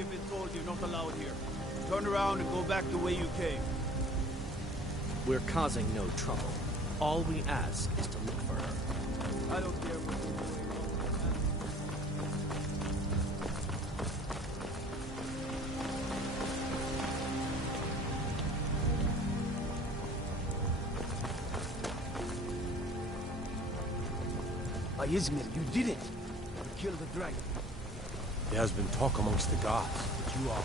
have been told you're not allowed here. Turn around and go back the way you came. We're causing no trouble. All we ask is to look for her. I don't care what you're doing. Izmir, you did it! You killed the dragon. There has been talk amongst the guards that you are...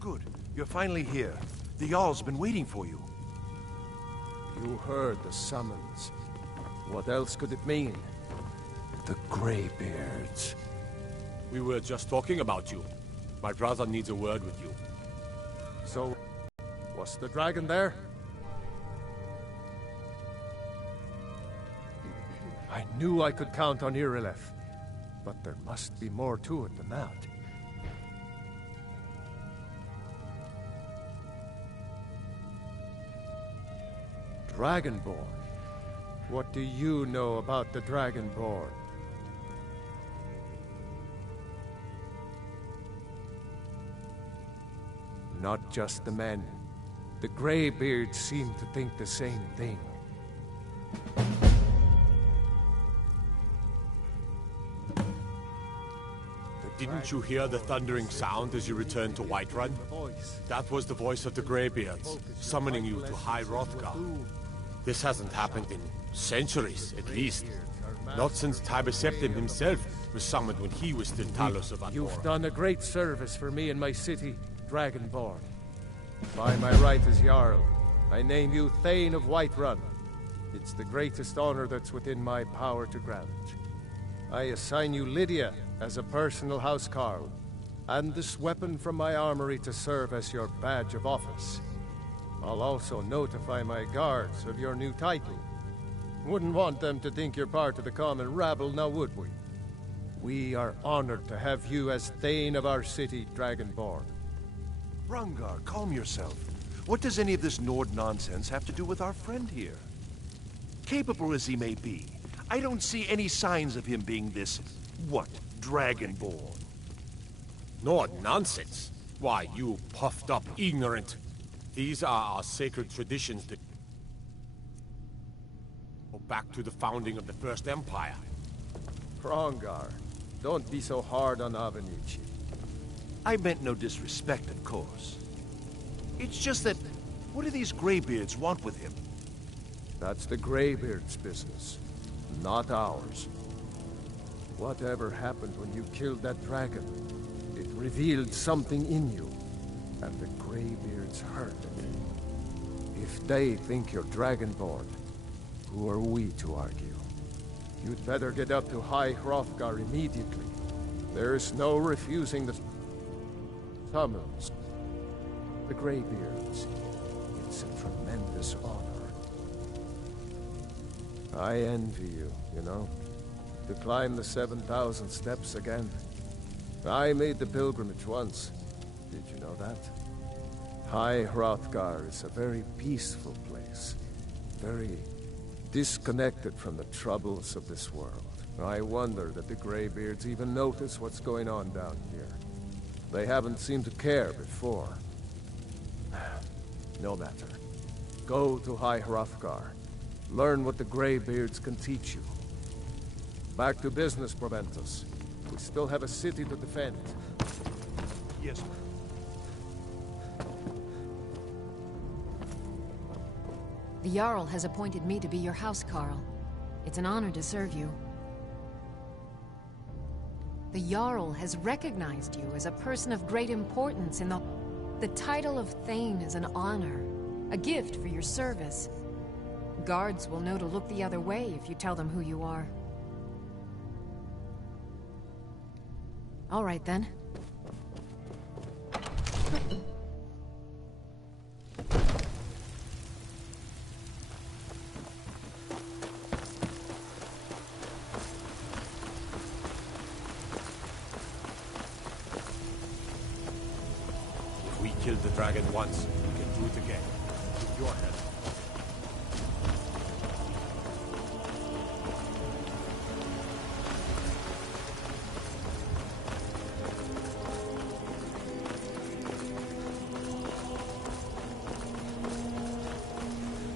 Good. You're finally here. The Jarl's been waiting for you. You heard the summons. What else could it mean? The Greybeards. We were just talking about you. My brother needs a word with you. So, was the dragon there? I knew I could count on Irileth, but there must be more to it than that. Dragonborn? What do you know about the Dragonborn? Not just the men. The Greybeards seem to think the same thing. Didn't you hear the thundering sound as you returned to Whiterun? That was the voice of the Greybeards, summoning you to High Hrothgar. This hasn't happened in centuries, at least. Not since Tiber Septim himself was summoned when he was still Talos of Andorra. You've done a great service for me and my city, Dragonborn. By my right as Jarl, I name you Thane of Whiterun. It's the greatest honor that's within my power to grant. I assign you Lydia as a personal housecarl, and this weapon from my armory to serve as your badge of office. I'll also notify my guards of your new title. Wouldn't want them to think you're part of the common rabble, now would we? We are honored to have you as Thane of our city, Dragonborn. Rangar, calm yourself. What does any of this Nord nonsense have to do with our friend here? Capable as he may be, I don't see any signs of him being this, what, Dragonborn? Nord nonsense? Why, you puffed up ignorant. These are our sacred traditions that go back to the founding of the First Empire. Hrongar, don't be so hard on Avenici. I meant no disrespect, of course. It's just that, what do these Greybeards want with him? That's the Greybeards' business, not ours. Whatever happened when you killed that dragon, it revealed something in you, and the Greybeards heard it. If they think you're Dragonborn, who are we to argue? You'd better get up to High Hrothgar immediately. There's no refusing the summons. The Greybeards. It's a tremendous honor. I envy you, you know? To climb the 7,000 steps again. I made the pilgrimage once. Did you know that? High Hrothgar is a very peaceful place. Very disconnected from the troubles of this world. I wonder that the Greybeards even notice what's going on down here. They haven't seemed to care before. No matter. Go to High Hrothgar. Learn what the Greybeards can teach you. Back to business, Proventus. We still have a city to defend. Yes, sir. The Jarl has appointed me to be your housecarl. It's an honor to serve you. The Jarl has recognized you as a person of great importance in the... The title of Thane is an honor. A gift for your service. Guards will know to look the other way if you tell them who you are. All right, then. If we killed the dragon once, we can do it again. With your help.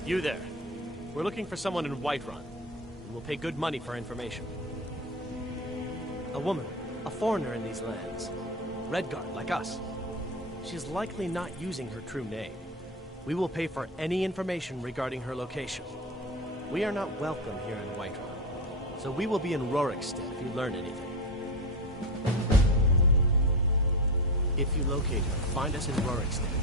You there. We're looking for someone in Whiterun, and we'll pay good money for information. A woman, a foreigner in these lands. Redguard, like us. She's likely not using her true name. We will pay for any information regarding her location. We are not welcome here in Whiterun, so we will be in Rorikstead if you learn anything. If you locate her, find us in Rorikstead.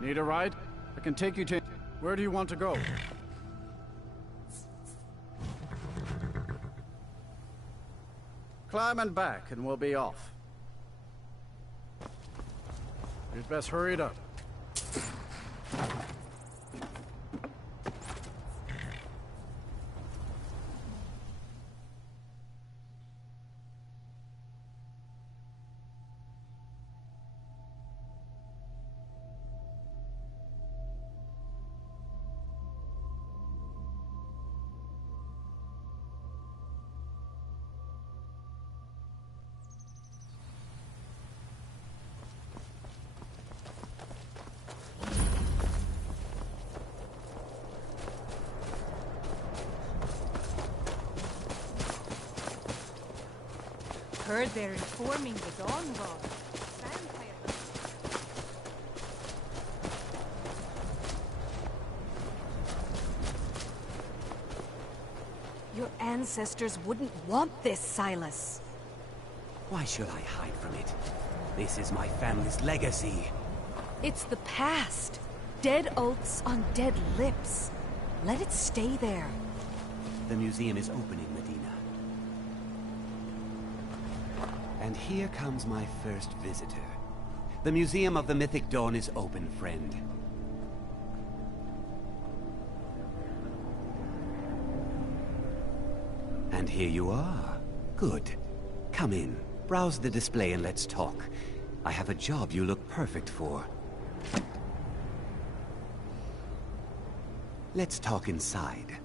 Need a ride? I can take you to... Where do you want to go? Climb and back, and we'll be off. You'd best hurry it up. Heard they're informing the Dawn Guard. Your ancestors wouldn't want this, Silas. Why should I hide from it? This is my family's legacy. It's the past. Dead oaths on dead lips. Let it stay there. The museum is opening, Medina. And here comes my first visitor. The Museum of the Mythic Dawn is open, friend. And here you are. Good. Come in, browse the display and let's talk. I have a job you look perfect for. Let's talk inside.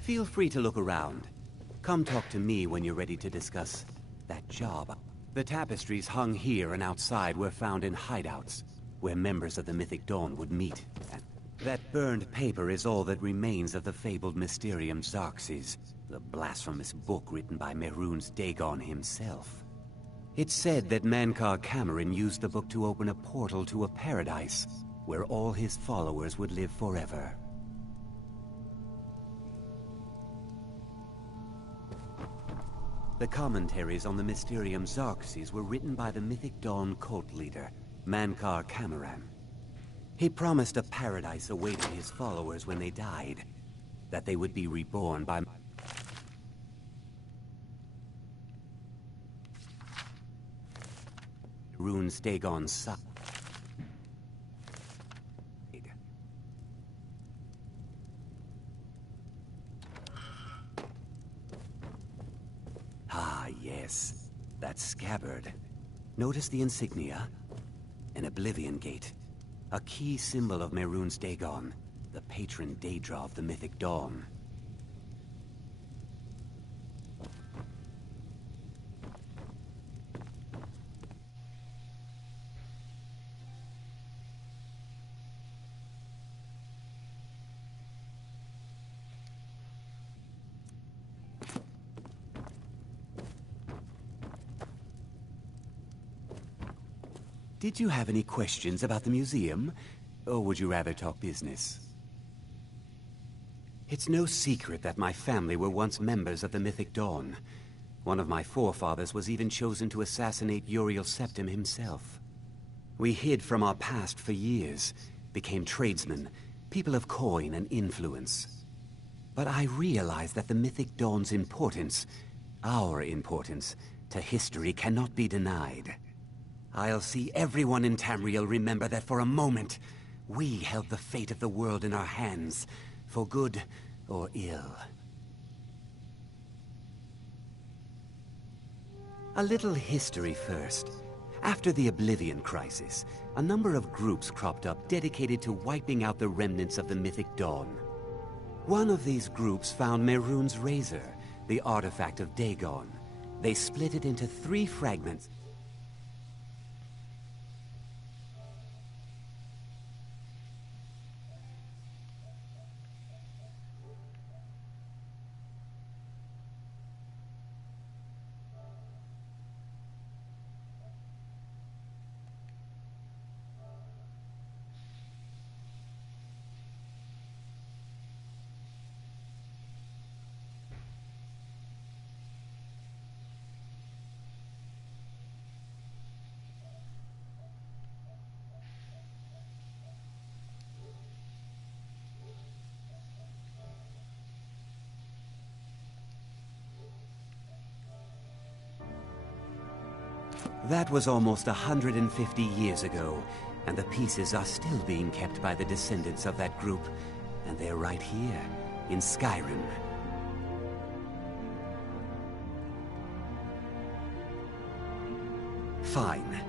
Feel free to look around. Come talk to me when you're ready to discuss that job. The tapestries hung here and outside were found in hideouts, where members of the Mythic Dawn would meet. And that burned paper is all that remains of the fabled Mysterium Xarxes, the blasphemous book written by Mehrunes Dagon himself. It's said that Mankar Cameron used the book to open a portal to a paradise, where all his followers would live forever. The commentaries on the Mysterium Xarxes were written by the Mythic Dawn cult leader, Mankar Cameron. He promised a paradise awaiting his followers when they died, that they would be reborn by Mehrunes Dagon's son. Ah, yes. That scabbard. Notice the insignia? An Oblivion Gate. A key symbol of Mehrunes Dagon, the patron Daedra of the Mythic Dawn. Did you have any questions about the museum? Or would you rather talk business? It's no secret that my family were once members of the Mythic Dawn. One of my forefathers was even chosen to assassinate Uriel Septim himself. We hid from our past for years, became tradesmen, people of coin and influence. But I realized that the Mythic Dawn's importance, our importance, to history cannot be denied. I'll see everyone in Tamriel remember that for a moment, we held the fate of the world in our hands, for good or ill. A little history first. After the Oblivion Crisis, a number of groups cropped up dedicated to wiping out the remnants of the Mythic Dawn. One of these groups found Mehrunes' Razor, the artifact of Dagon. They split it into 3 fragments. That was almost 150 years ago, and the pieces are still being kept by the descendants of that group. And they're right here, in Skyrim. Fine.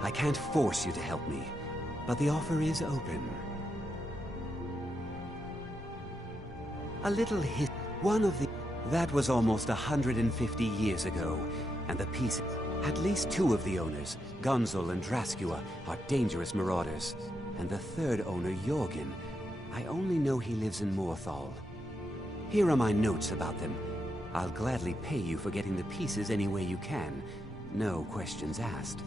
I can't force you to help me, but the offer is open. A little hit. That was almost 150 years ago, and the pieces... At least 2 of the owners, Gunzel and Draskua, are dangerous marauders. And the 3rd owner, Jorgen, I only know he lives in Morthal. Here are my notes about them. I'll gladly pay you for getting the pieces any way you can. No questions asked.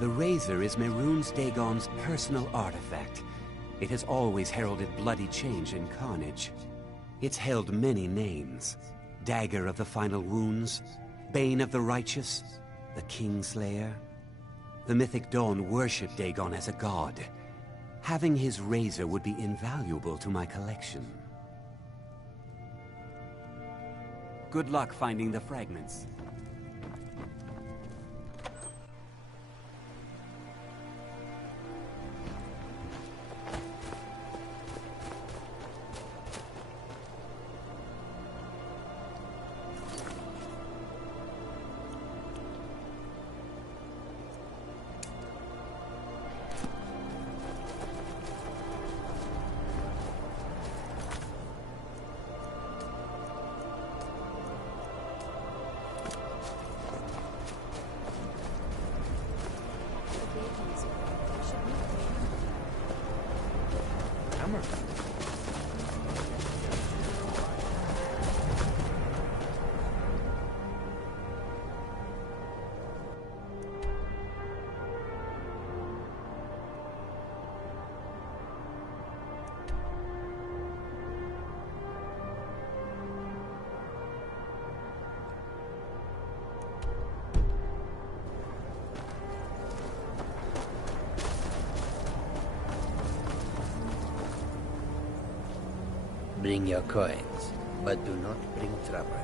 The Razor is Mehrunes Dagon's personal artifact. It has always heralded bloody change and carnage. It's held many names. Dagger of the Final Wounds, Bane of the Righteous, the Kingslayer. The Mythic Dawn worshipped Dagon as a god. Having his razor would be invaluable to my collection. Good luck finding the fragments. Bring your coins, but do not bring trouble.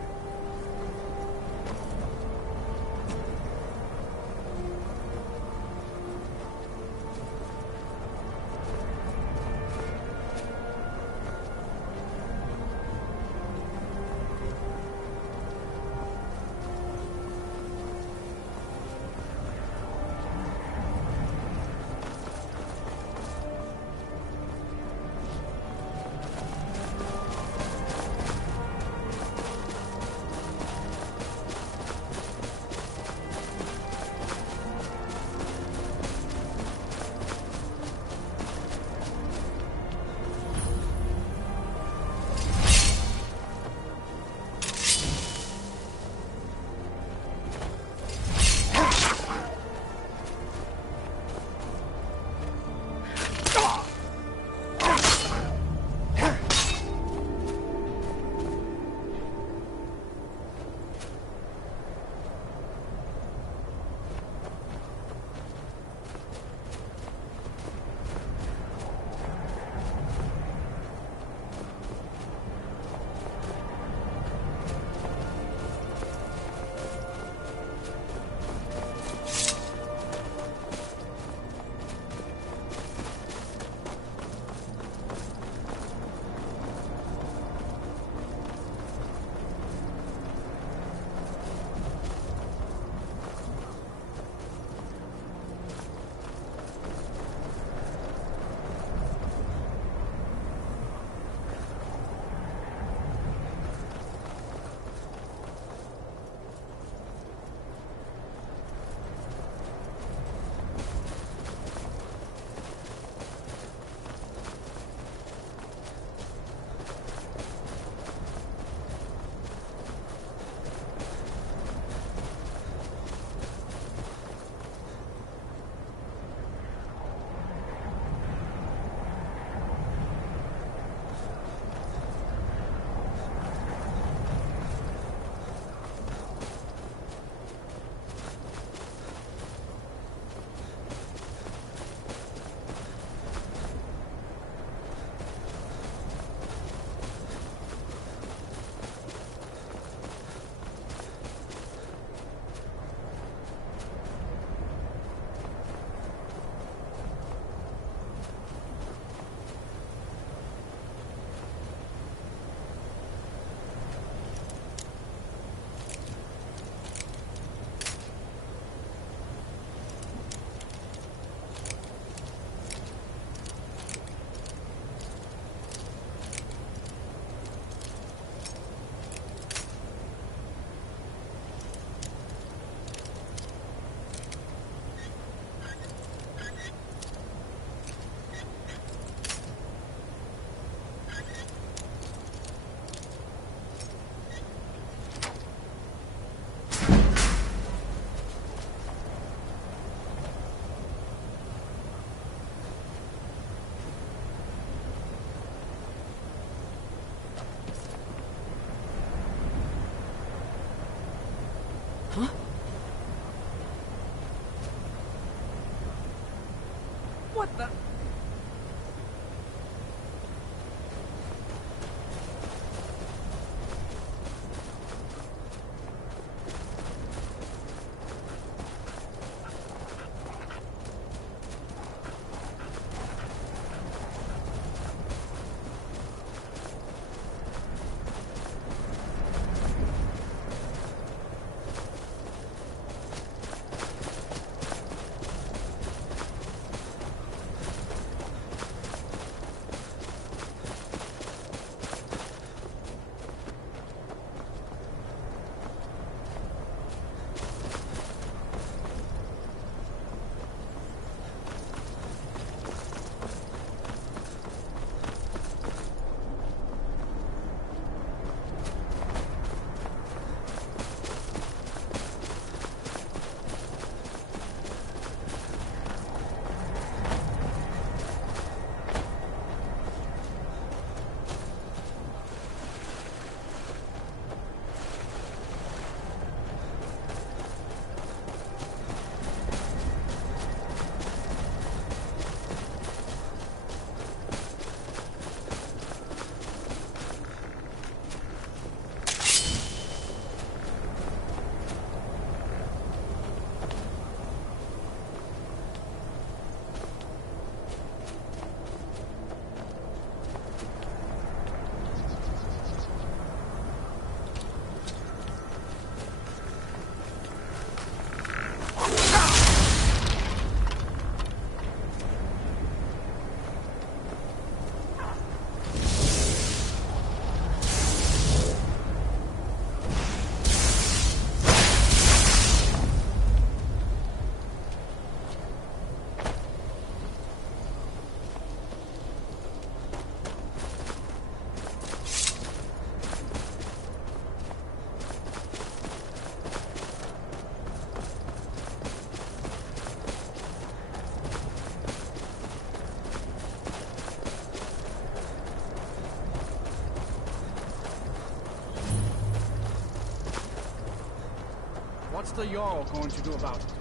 What's the Jarl going to do about it?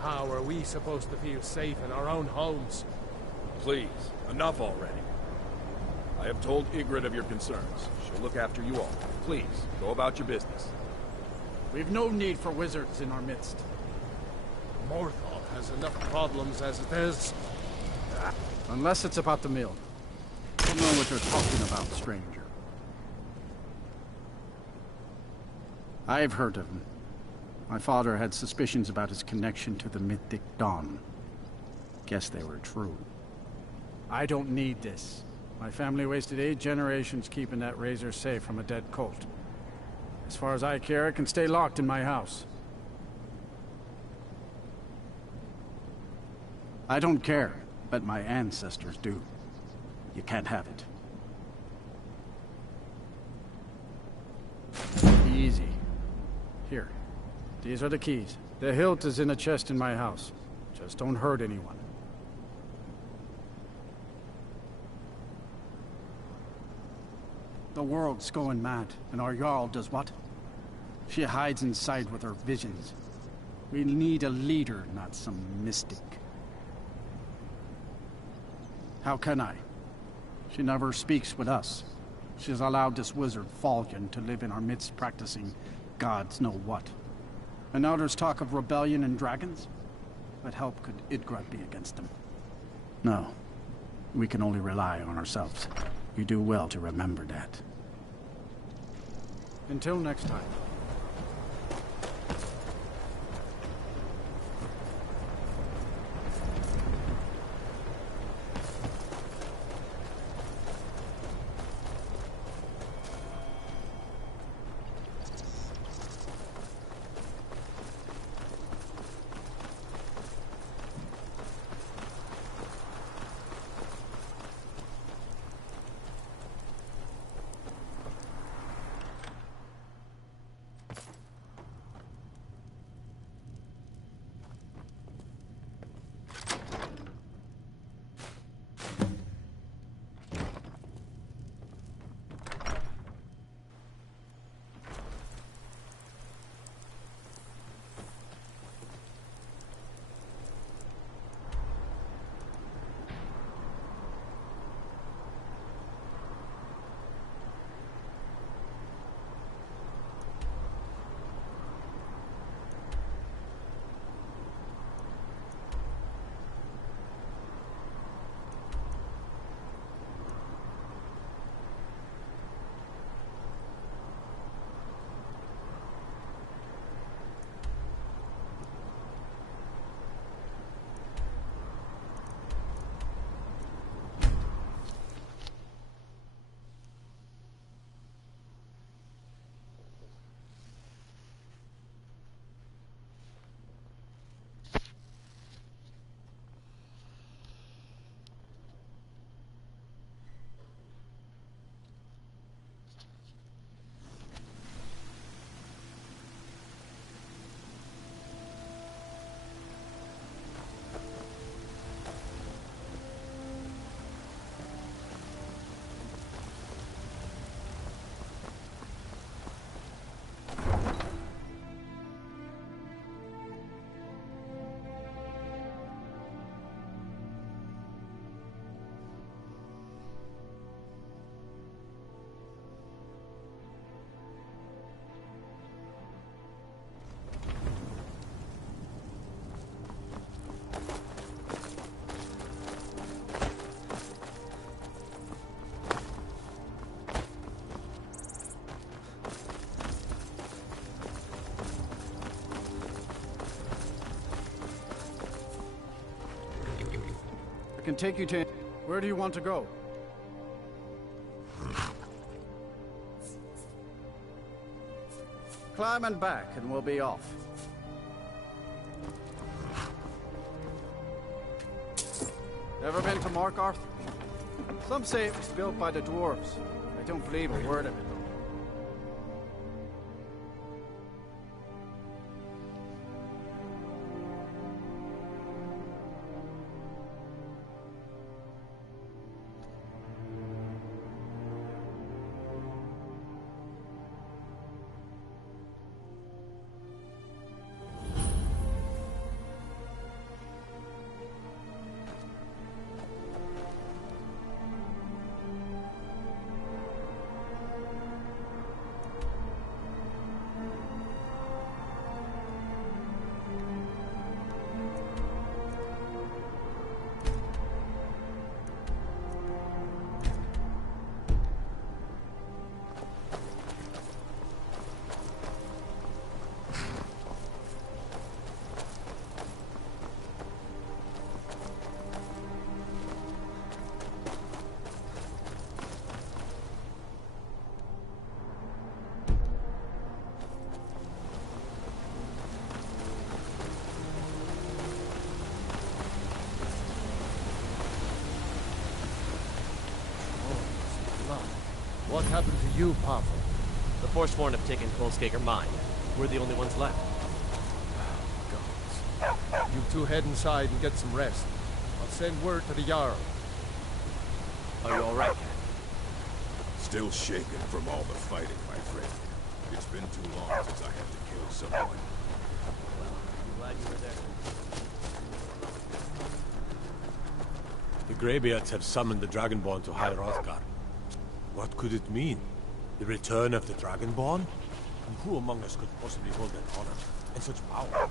How are we supposed to feel safe in our own homes? Please, enough already. I have told Ygritte of your concerns. She'll look after you all. Please, go about your business. We've no need for wizards in our midst. Morthal has enough problems as it is. Unless it's about the mill. I don't know what you're talking about, stranger. I've heard of him. My father had suspicions about his connection to the Mythic Dawn. Guess they were true. I don't need this. My family wasted 8 generations keeping that razor safe from a dead cult. As far as I care, it can stay locked in my house. I don't care, but my ancestors do. You can't have it. Easy. Here. These are the keys. The hilt is in a chest in my house. Just don't hurt anyone. The world's going mad, and our Jarl does what? She hides inside with her visions. We need a leader, not some mystic. How can I? She never speaks with us. She's allowed this wizard, Falcon, to live in our midst practicing gods know what. And now there's talk of rebellion and dragons? What help could Ygritte be against them? No. We can only rely on ourselves. You do well to remember that. Until next time. Can take you to... Where do you want to go? Climb and back, and we'll be off. Ever been to Markarth? Some say it was built by the dwarves. I don't believe a word of it. lot. What happened to you, Papa? The Forsworn have taken Kolskaker mine. We're the only ones left. Gods. You two head inside and get some rest. I'll send word to the Jarl. Are you alright, Cat? Still shaken from all the fighting, my friend. It's been too long since I had to kill someone. Well, I'm glad you were there. The Greybeards have summoned the Dragonborn to High Hrothgar. What could it mean? The return of the Dragonborn? And who among us could possibly hold that honor and such power?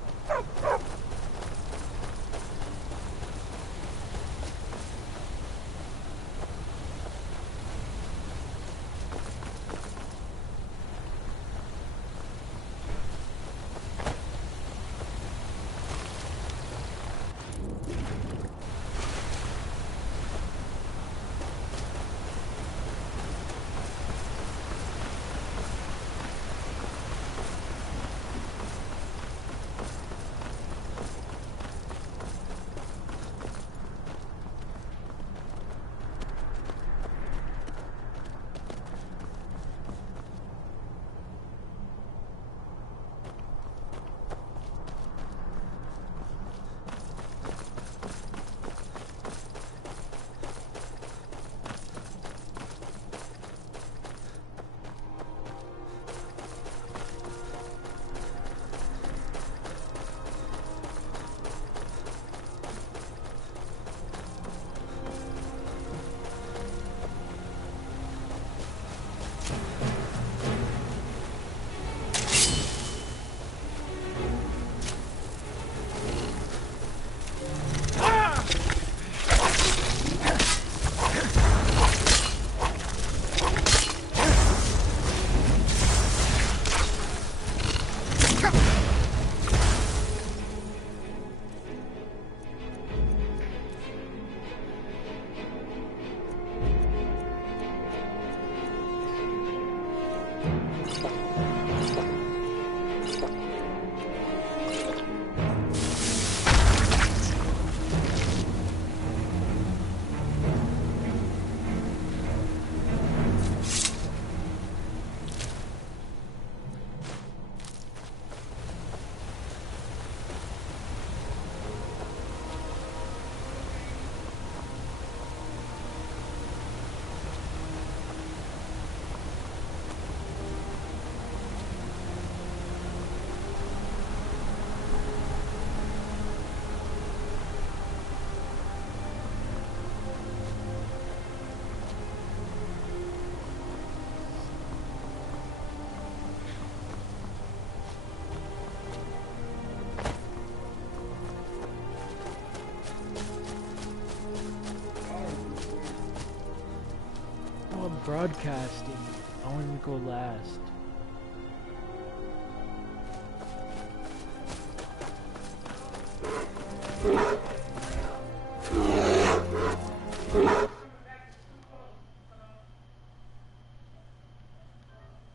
Broadcasting. I want to go last.